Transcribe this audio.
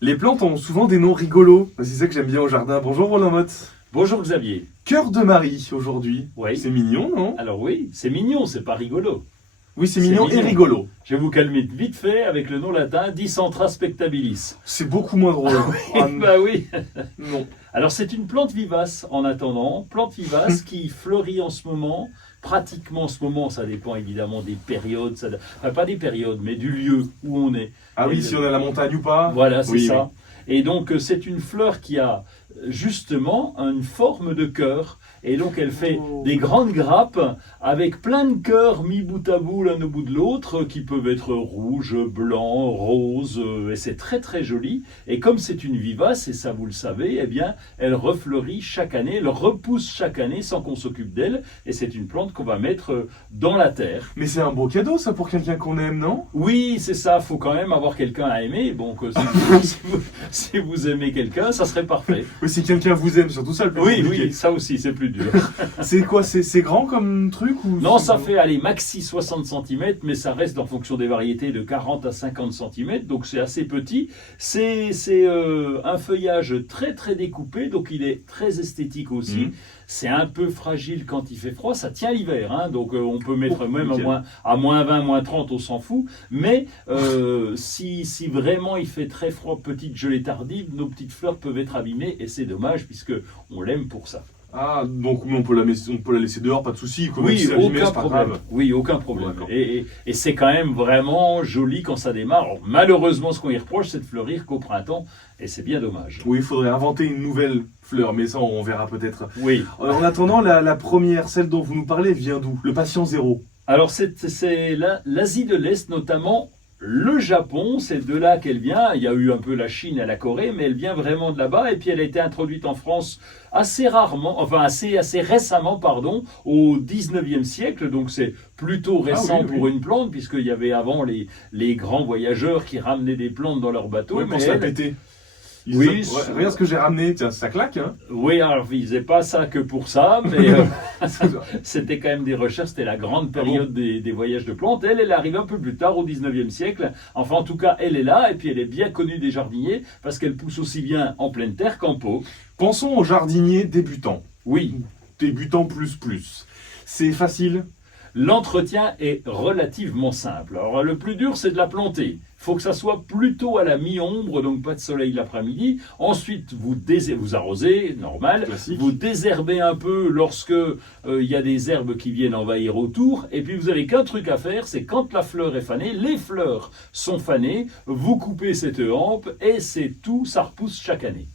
Les plantes ont souvent des noms rigolos. C'est ça que j'aime bien au jardin. Bonjour Roland Motte. Bonjour Xavier. Cœur de Marie aujourd'hui. Oui. C'est mignon, non? Alors oui, c'est mignon, c'est pas rigolo. Oui, c'est C'est mignon et mignon. rigolo. Je vais vous calmer vite fait avec le nom latin Dicentra spectabilis. C'est beaucoup moins drôle. Ah, Bah oui. non. Alors c'est une plante vivace en attendant, plante vivace qui fleurit en ce moment. Pratiquement en ce moment, ça dépend évidemment des périodes, enfin, pas des périodes, mais du lieu où on est. Ah oui, Et si on est à la montagne ou pas. Voilà, c'est Oui, ça. Et donc, c'est une fleur qui a justement une forme de cœur. Et donc, elle fait Oh. des grandes grappes avec plein de cœurs mis bout à bout l'un au bout de l'autre, qui peuvent être rouges, blancs, roses. Et c'est très, très joli. Et comme c'est une vivace, et ça vous le savez, eh bien, elle refleurit chaque année, elle repousse chaque année sans qu'on s'occupe d'elle. Et c'est une plante qu'on va mettre dans la terre. Mais c'est un beau cadeau ça pour quelqu'un qu'on aime, non? Oui, c'est ça, faut quand même avoir quelqu'un à aimer. Donc, si vous aimez quelqu'un, ça serait parfait. Oui, si quelqu'un vous aime, surtout ça le plus Oui, compliqué. oui, ça aussi, c'est plus dur. C'est quoi? C'est grand comme truc ou Non, ça fait, allez, maxi 60 cm, mais ça reste en fonction des variétés de 40 à 50 cm, donc c'est assez petit. C'est un feuillage très très découpé, donc il est très esthétique aussi. Mhm. C'est un peu fragile quand il fait froid, ça tient l'hiver, hein, donc on peut mettre Oh, même nickel. à moins 20, moins 30, on s'en fout. Mais si vraiment il fait très froid, petite gelée tardive, nos petites fleurs peuvent être abîmées et c'est dommage puisque on l'aime pour ça. Ah, donc oui, on peut la laisser dehors, pas de souci. Même Oui, si c'est abîmé, aucun c'est pas problème. grave. Oui, aucun problème. D'accord. Et c'est quand même vraiment joli quand ça démarre. Alors, malheureusement, ce qu'on y reproche, c'est de fleurir qu'au printemps, et c'est bien dommage. Oui, il faudrait inventer une nouvelle fleur, mais ça on verra peut-être. Oui. En attendant, la première, celle dont vous nous parlez, vient d'où? Le patient zéro. Alors, c'est l'Asie de l'Est, notamment le Japon, c'est de là qu'elle vient. Il y a eu un peu la Chine et la Corée, mais elle vient vraiment de là-bas. Et puis, elle a été introduite en France assez rarement, enfin assez récemment, pardon, au 19e siècle. Donc, c'est plutôt récent Ah oui, oui. pour une plante, puisqu'il y avait avant les grands voyageurs qui ramenaient des plantes dans leur bateau. Ouais, mais pour se la elle- péter. Oui, Ouais, regarde ce que j'ai ramené, tiens, ça claque, hein. Oui, alors ils faisaient pas ça que pour ça, mais c'était quand même des recherches, c'était la grande période des voyages de plantes. Elle arrive un peu plus tard, au 19e siècle. Enfin, en tout cas, elle est là, et puis elle est bien connue des jardiniers, parce qu'elle pousse aussi bien en pleine terre qu'en pot. Pensons aux jardiniers débutants. Oui, Débutants plus. C'est facile. l'entretien est relativement simple. Alors, le plus dur, c'est de la planter. Il faut que ça soit plutôt à la mi-ombre, donc pas de soleil l'après-midi. Ensuite, vous arrosez, normal. Classique. Vous désherbez un peu lorsque il y a des herbes qui viennent envahir autour. Et puis, vous n'avez qu'un truc à faire, c'est quand la fleur est fanée, les fleurs sont fanées, vous coupez cette hampe et c'est tout, ça repousse chaque année.